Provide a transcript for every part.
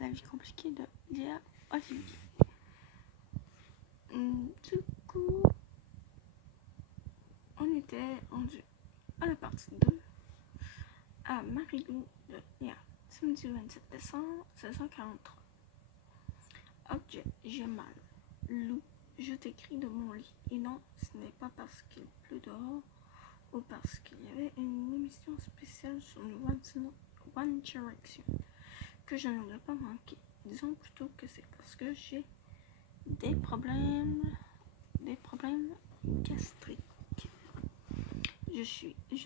La vie compliquée de Léa Olivier. Du coup, on était rendu à la partie 2 à Marie-Lou de Léa. Samedi 27 décembre, 16h43. Objet, j'ai mal. Lou, je t'écris de mon lit. Et non, ce n'est pas parce qu'il pleut dehors ou parce qu'il y avait une émission spéciale sur le One Direction que je ne voudrais pas manquer. Disons plutôt que c'est parce que j'ai des problèmes gastriques. Je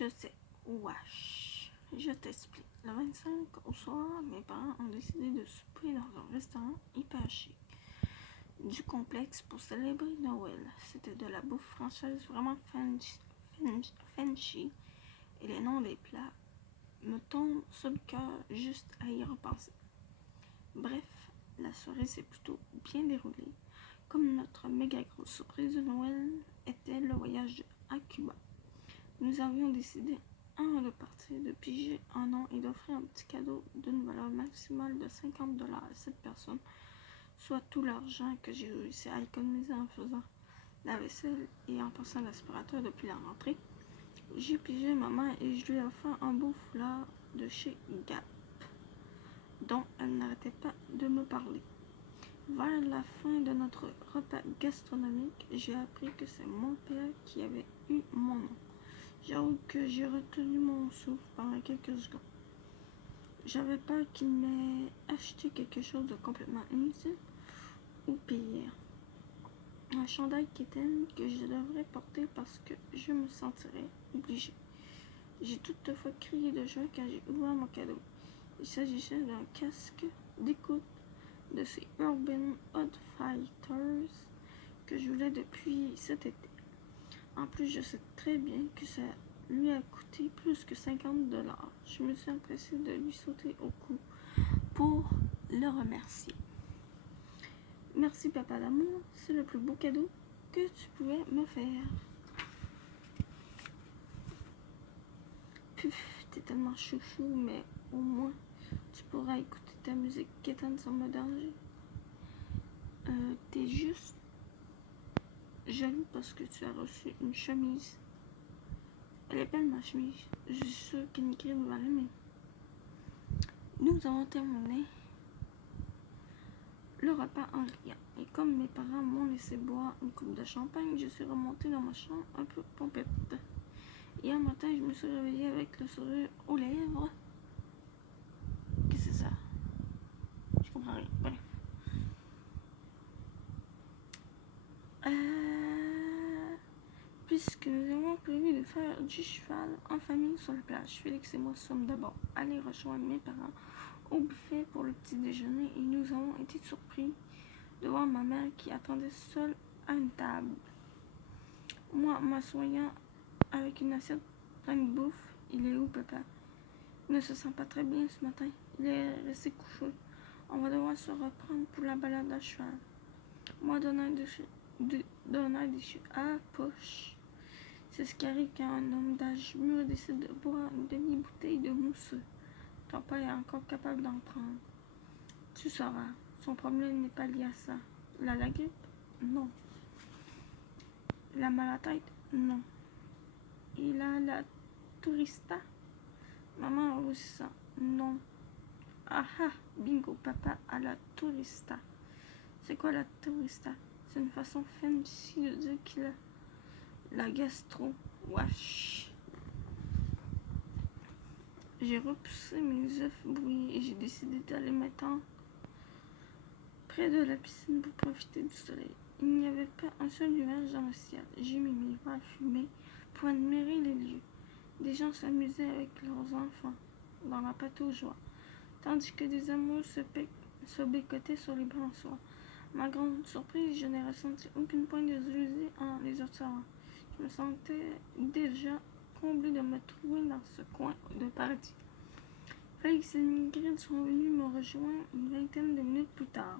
sais, wesh. Je t'explique. Le 25 au soir, mes parents ont décidé de souper dans un restaurant hyper chic du complexe pour célébrer Noël. C'était de la bouffe française vraiment fancy et les noms des plats me tombent sur le cœur juste à y repenser. Bref, la soirée s'est plutôt bien déroulée, comme notre méga grosse surprise de Noël était le voyage à Cuba. Nous avions décidé de partir, de piger un nom et d'offrir un petit cadeau d'une valeur maximale de 50$ à cette personne, soit tout l'argent que j'ai réussi à économiser en faisant la vaisselle et en passant l'aspirateur depuis la rentrée. J'ai pigé maman et je lui ai offert un beau foulard de chez Gap, dont elle n'arrêtait pas de me parler. Vers la fin de notre repas gastronomique, j'ai appris que c'est mon père qui avait eu mon nom. J'avoue que j'ai retenu mon souffle pendant quelques secondes. J'avais peur qu'il m'ait acheté quelque chose de complètement inutile ou pire. Un chandail kitten que je devrais porter parce que je me sentirais obligée. J'ai toutefois crié de joie quand j'ai ouvert mon cadeau. Il s'agissait d'un casque d'écoute de ces Urban Outfitters que je voulais depuis cet été. En plus, je sais très bien que ça lui a coûté plus que 50$. Je me suis empressée de lui sauter au cou pour le remercier. Merci papa d'amour, c'est le plus beau cadeau que tu pouvais me faire. Puf, t'es tellement chouchou, mais au moins tu pourras écouter ta musique quétaine sans me déranger. T'es juste jaloux parce que tu as reçu une chemise. Elle est belle ma chemise. Je suis sûre qu'Ingrid va l'aimer. Nous avons terminé le repas en riant. Et comme mes parents m'ont laissé boire une coupe de champagne, je suis remontée dans ma chambre un peu pompette. Hier matin, je me suis réveillée avec le sourire aux lèvres. Qu'est-ce que c'est ça? Je comprends rien. Bref. Puisque nous avons prévu de faire du cheval en famille sur la plage, Félix et moi sommes d'abord allés rejoindre mes parents au buffet pour le petit déjeuner et nous avons été surpris de voir ma mère qui attendait seule à une table. Moi, m'assoyant avec une assiette pleine de bouffe. Il est où, papa? Il ne se sent pas très bien ce matin. Il est resté couché. On va devoir se reprendre pour la balade à cheval. Moi, donner dessus à la poche. C'est ce qui arrive quand un homme d'âge mûr décide de boire une demi-bouteille de mousseux. Ton père est encore capable d'en prendre. Tu sauras, son problème n'est pas lié à ça. Il a la grippe? Non. Il a mal à la tête? Non. Il a la tourista? Maman aussi ça? Non. Ah ah, bingo, papa a la tourista. C'est quoi la tourista? C'est une façon fancy de dire qu'il a la gastro. Wesh. J'ai repoussé mes œufs bouillis et j'ai décidé d'aller m'étendre près de la piscine pour profiter du soleil. Il n'y avait pas un seul nuage dans le ciel. J'ai mis mes verres fumés pour admirer les lieux. Des gens s'amusaient avec leurs enfants dans la pataugeoire, tandis que des amoureux se bécotaient sur les balançoires. Ma grande surprise, je n'ai ressenti aucune pointe de jalousie en les observant. Je me sentais déjà comblée de me trouver dans ce coin de paradis. Félix et Ingrid sont venus me rejoindre une vingtaine de minutes plus tard.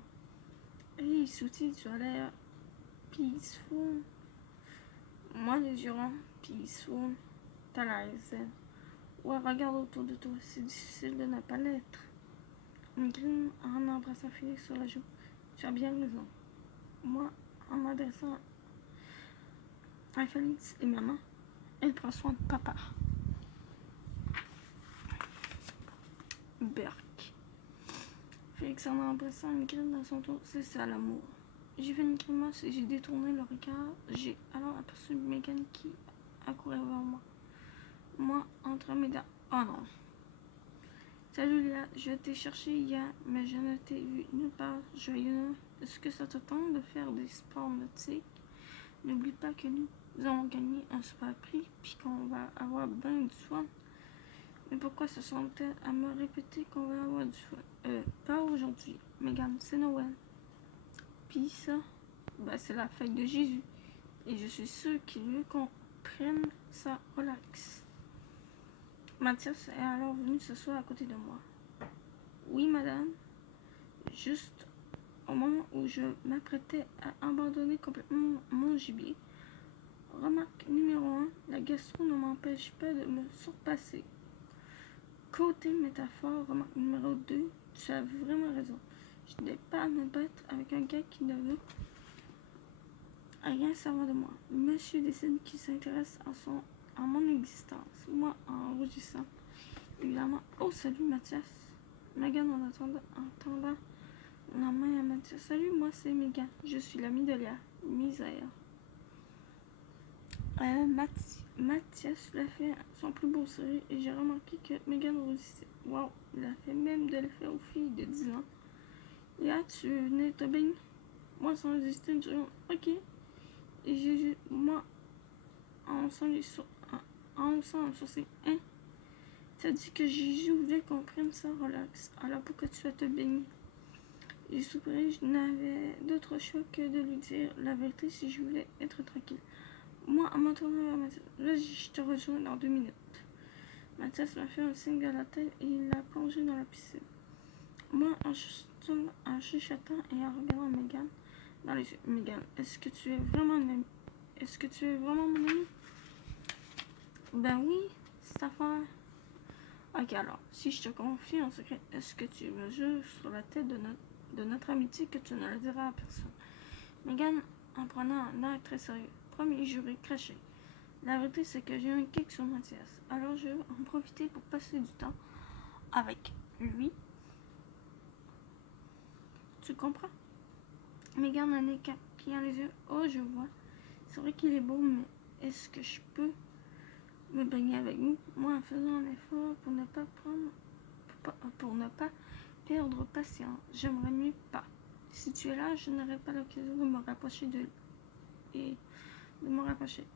Hey, Souti, tu as l'air peaceful. Moi, les jurons, peaceful. T'as l'air zen. Ouais, regarde autour de toi, c'est difficile de ne pas l'être. Ingrid en embrassant Félix sur la joue. Tu as bien raison. Moi, en m'adressant à Félix et maman, elle prend soin de papa. Burke. Félix en embrassant Ingrid dans son tour, c'est ça l'amour. J'ai fait une grimace et j'ai détourné le regard. J'ai alors aperçu Megan qui accourait vers moi. Moi, entre mes dents. Oh non. Salut Léa, je t'ai cherché hier, mais je ne t'ai vu nulle part. Joyeux. Est-ce que ça te tente de faire des sports nautiques? N'oublie pas que nous avons gagné un super prix, puis qu'on va avoir bien du fun. Mais pourquoi se sont-elles à me répéter qu'on va avoir du fun? Pas aujourd'hui. Megan, c'est Noël. Puis ça, c'est la fête de Jésus. Et je suis sûre qu'il veut qu'on prenne ça relax. Mathias est alors venu s'asseoir à côté de moi. Oui, madame. Juste au moment où je m'apprêtais à abandonner complètement mon gibier. Remarque numéro 1, la gastro ne m'empêche pas de me surpasser. Côté métaphore, remarque numéro 2, tu as vraiment raison. Je n'ai pas à me battre avec un gars qui ne veut rien savoir de moi. Monsieur décide qu'il s'intéresse à mon existence. Moi, en rougissant, évidemment. Oh, salut Mathias. Megan en tendant la main à Mathias. Salut, moi c'est Megan. Je suis l'amie de Léa. Misère. Mathias l'a fait son plus beau sourire et j'ai remarqué que Megan rougissait. Wow, il a fait même de l'effet aux filles de 10 ans. Léa, tu venais te baigner? Moi, sans résister une seconde. Ok. Et j'ai moi, en haussant un sourcil. Hein? T'as dit que Jésus voulait qu'on prenne ça relax. Alors pourquoi tu vas te baigner? J'ai soupiré, je n'avais d'autre choix que de lui dire la vérité si je voulais être tranquille. Moi, en me tournant vers Mathias, vas-y, je te rejoins dans 2 minutes. Mathias m'a fait un signe de la tête et il a plongé dans la piscine. Moi, en chuchotant et en regardant Megan dans les yeux. Megan, est-ce que tu es vraiment mon ami? Ben oui, cette affaire. Ok, alors, si je te confie en secret, est-ce que tu mesures sur la tête de notre amitié que tu ne le diras à personne? Megan, en prenant un air très sérieux, premier juré craché. La vérité, c'est que j'ai un kick sur Mathias. Alors, je vais en profiter pour passer du temps avec lui. Tu comprends? Megan a un client les yeux. Oh, je vois. C'est vrai qu'il est beau, mais est-ce que je peux me baigner avec vous? Moi, en faisant un effort pour ne pas perdre patience, j'aimerais mieux pas. Si tu es là, je n'aurai pas l'occasion de me rapprocher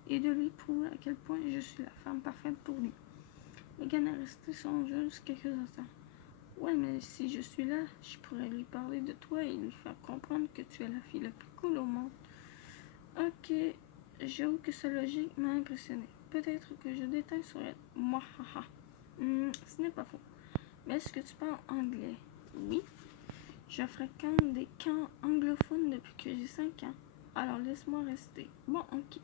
et de lui prouver à quel point je suis la femme parfaite pour lui. Megan est restée songeuse quelques instants. Ouais, mais si je suis là, je pourrais lui parler de toi et lui faire comprendre que tu es la fille la plus cool au monde. Ok, j'avoue que sa logique m'a impressionné. Peut-être que je détaille sur elle. Moi, haha. Ce n'est pas faux. Mais est-ce que tu parles anglais? Oui. Je fréquente des camps anglophones depuis que j'ai 5 ans. Alors laisse-moi rester. Bon, ok.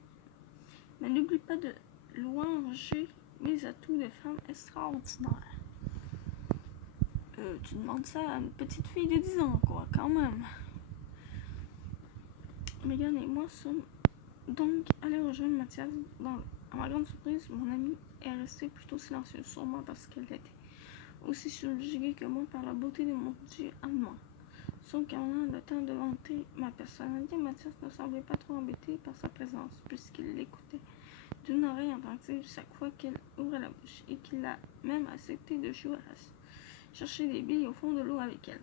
Mais n'oublie pas de louanger mes atouts de femme extraordinaire. Tu demandes ça à une petite fille de 10 ans, quoi, quand même. Megan et moi sommes donc allés rejoindre Mathias. À ma grande surprise, mon amie est restée plutôt silencieuse, sûrement parce qu'elle était aussi subjuguée que moi par la beauté de mon dieu allemand. Sauf qu'en ayant le temps de vanter ma personnalité, Mathias ne semblait pas trop embêté par sa présence, puisqu'il l'écoutait d'une oreille attentive chaque fois qu'elle ouvrait la bouche, et qu'il a même accepté de jouer à chercher des billes au fond de l'eau avec elle.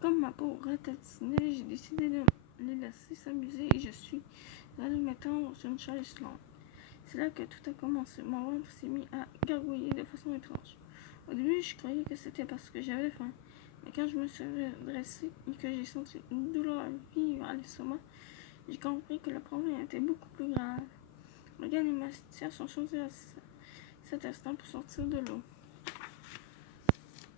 Comme ma peau ratatinait, j'ai décidé de les laisser s'amuser et je suis allée m'étendre sur une chaise longue. C'est là que tout a commencé. Mon ventre s'est mis à gargouiller de façon étrange. Au début, je croyais que c'était parce que j'avais faim. Mais quand je me suis redressée et que j'ai senti une douleur vive à l'estomac, j'ai compris que le problème était beaucoup plus grave. Megan et Mathias sont sortis à cet instant pour sortir de l'eau.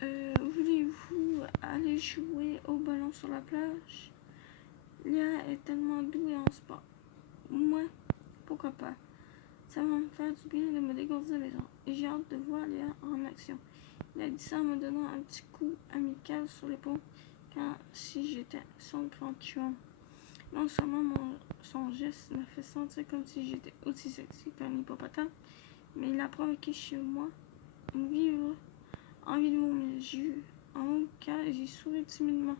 Voulez-vous aller jouer au ballon sur la plage? Léa est tellement douée en sport. Moi, pourquoi pas? Ça va me faire du bien de me dégourdir les jambes. Et j'ai hâte de voir Léa en action. Il a dit ça en me donnant un petit coup amical sur l'épaule, quand si j'étais son grand chum. Non seulement son geste m'a fait sentir comme si j'étais aussi sexy qu'un hippopotame, mais il a provoqué chez moi une vive envie de vomir. En haut cas, j'ai souri timidement.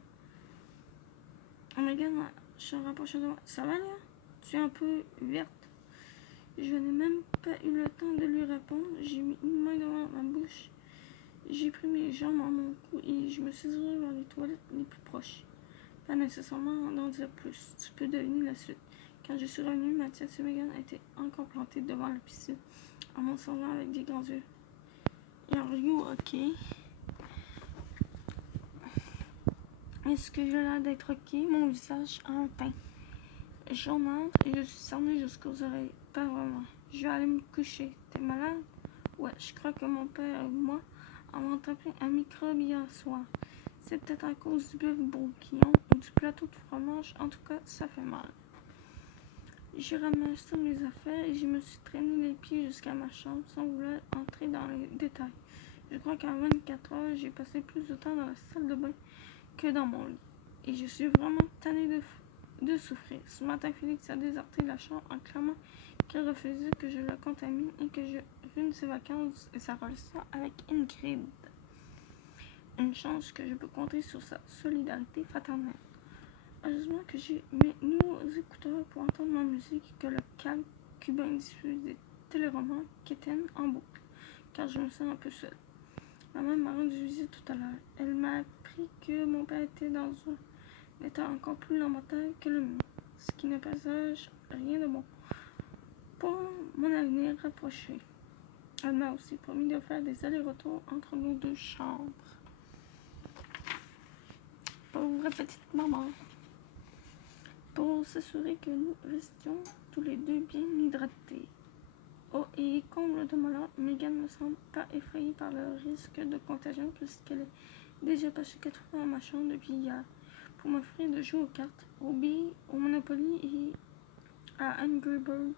Megan se rapprocha de moi. Ça va, là? Tu es un peu verte. Je n'ai même pas eu le temps de lui répondre. J'ai mis une main devant ma bouche. J'ai pris mes jambes en mon cou et je me suis dirigée vers les toilettes les plus proches. Pas nécessairement d'en dire plus. Tu peux deviner la suite. Quand je suis revenue, Mathias et Megan étaient encore plantés devant la piscine, en m'observant avec des grands yeux. Are you okay? Est-ce que j'ai l'air d'être ok? Mon visage a un teint jaunâtre et je suis cernée jusqu'aux oreilles. Pas vraiment. Je vais aller me coucher. T'es malade? Ouais, je crois que mon père et moi avons attrapé un microbe hier soir. C'est peut-être à cause du bœuf bourguignon ou du plateau de fromage. En tout cas, ça fait mal. J'ai ramassé mes affaires et je me suis traîné les pieds jusqu'à ma chambre sans vouloir entrer dans les détails. Je crois qu'en 24 heures, j'ai passé plus de temps dans la salle de bain que dans mon lit. Et je suis vraiment tannée de souffrir. Ce matin, Félix a déserté la chambre en clamant qu'il refusait que je le contamine et que je ruine ses vacances et sa relation avec Ingrid. Une chance que je peux compter sur sa solidarité fraternelle. Heureusement que j'ai mes nouveaux écouteurs pour entendre ma musique et que le câble cubain diffuse des téléromans quétaines en boucle, car je me sens un peu seule. Ma mère m'a rendu visite tout à l'heure. Elle m'a appris que mon père était dans un état encore plus lamentable que le mien, ce qui ne présage rien de bon pour mon avenir rapproché. Elle m'a aussi promis de faire des allers-retours entre nos deux chambres. Pauvre petite maman. Pour s'assurer que nous restions tous les deux bien hydratés. Oh, et comble de malheur, Megan ne me semble pas effrayée par le risque de contagion puisqu'elle est déjà passée 4 fois dans ma chambre depuis hier pour m'offrir de jouer aux cartes, aux billes, au Monopoly et à Angry Birds.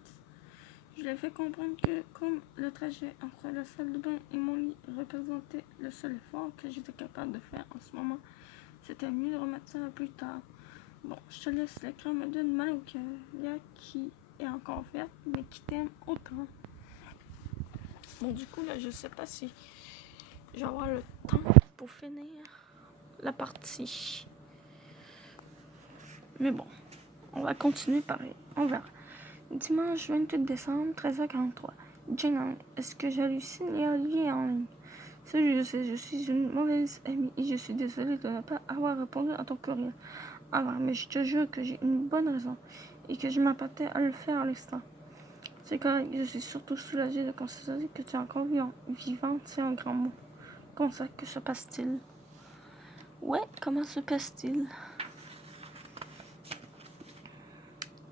Je lui ai fait comprendre que comme le trajet entre la salle de bain et mon lit représentait le seul effort que j'étais capable de faire en ce moment, c'était mieux de remettre ça plus tard. Bon, je te laisse, l'écran me donne mal au cœur. Léa qui est encore verte, mais qui t'aime autant. Bon, du coup, là, je sais pas si je vais avoir le temps pour finir la partie. Mais bon, on va continuer pareil. On verra. Dimanche 28 décembre, 13h43. Jenna, est-ce que j'hallucine? Et Olivier est en ligne. Salut, je sais, je suis une mauvaise amie et je suis désolée de ne pas avoir répondu à ton courriel. Alors, mais je te jure que j'ai une bonne raison et que je m'apprêtais à le faire à l'instant. C'est correct, je suis surtout soulagée de constater que tu es encore vivante, c'est un grand mot. Comment ça, que se passe-t-il? Ouais, comment se passe-t-il?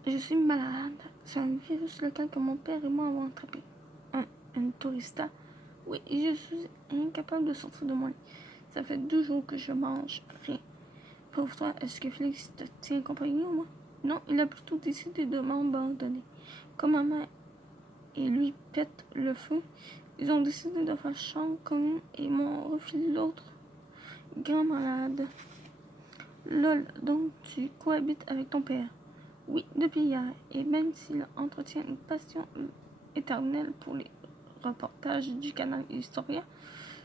Je suis malade. C'est un virus lequel que mon père et moi avons attrapé. Un tourista. Oui, je suis incapable de sortir de mon lit. Ça fait 2 jours que je mange rien. Pauvre toi, est-ce que Félix te tient compagnie ou moi? Non, il a plutôt décidé de m'abandonner. Comme ma mère et lui pètent le feu, ils ont décidé de faire chambre commune et m'ont refilé l'autre grand malade. Lol, donc tu cohabites avec ton père? Oui, depuis hier. Et même s'il entretient une passion éternelle pour les reportages du canal Historia,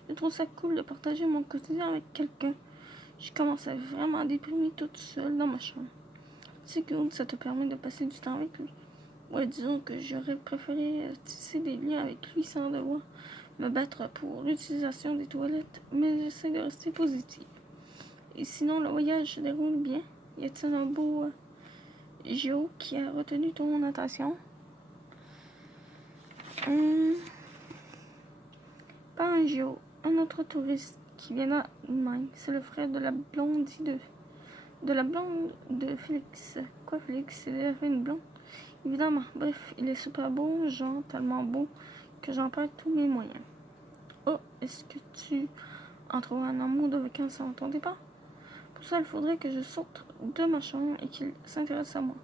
je trouve ça cool de partager mon quotidien avec quelqu'un. Je commence à vraiment déprimer toute seule dans ma chambre. C'est cool, ça te permet de passer du temps avec lui. Ouais, disons que j'aurais préféré tisser des liens avec lui sans devoir me battre pour l'utilisation des toilettes, mais j'essaie de rester positive. Et sinon, le voyage se déroule bien. Y a-t-il un beau géo qui a retenu ton attention? Pas un géo, un autre touriste qui vient d'Allemagne. C'est le frère de la blondie de la blonde de Félix. Quoi, Félix? Il avait une blonde? Évidemment. Bref, il est super beau, genre tellement beau que j'en perds tous mes moyens. Oh, est-ce que tu en trouves un amour de vacances avant ton départ? Pour ça, il faudrait que je sorte de ma chambre et qu'il s'intéresse à moi.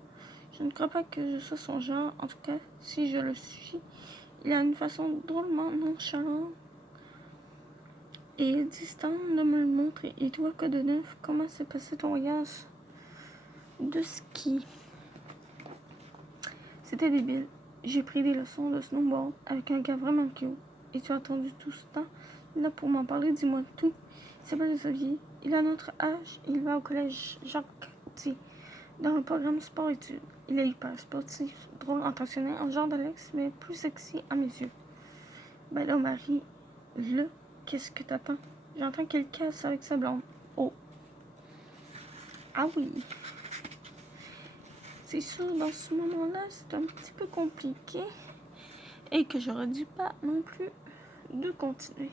Je ne crois pas que je sois son genre. En tout cas, si je le suis, il a une façon drôlement nonchalante Et il dit de me le montrer. Et toi, quoi de neuf? Comment s'est passé ton voyage de ski? C'était débile. J'ai pris des leçons de snowboard avec un gars vraiment cute. Et tu as attendu tout ce temps là pour m'en parler? Dis-moi tout. Il s'appelle Xavier. Il a notre âge et il va au collège Jacques-Cartier dans le programme sport-études. Il est hyper sportif, drôle, attentionné, un genre d'Alex, mais plus sexy à mes yeux. Ben là, Marie, là, qu'est-ce que t'attends? J'entends qu'il casse avec sa blonde. Oh. Ah oui. C'est sûr, dans ce moment-là, c'est un petit peu compliqué. Et que j'aurais dû pas non plus de continuer.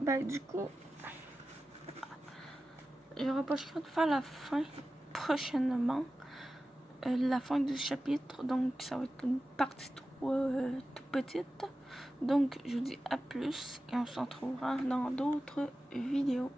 Ben, du coup, j'aurais pas le choix de faire la fin prochainement. La fin du chapitre. Donc, ça va être une partie toute petite. Donc, je vous dis à plus et on se retrouvera dans d'autres vidéos.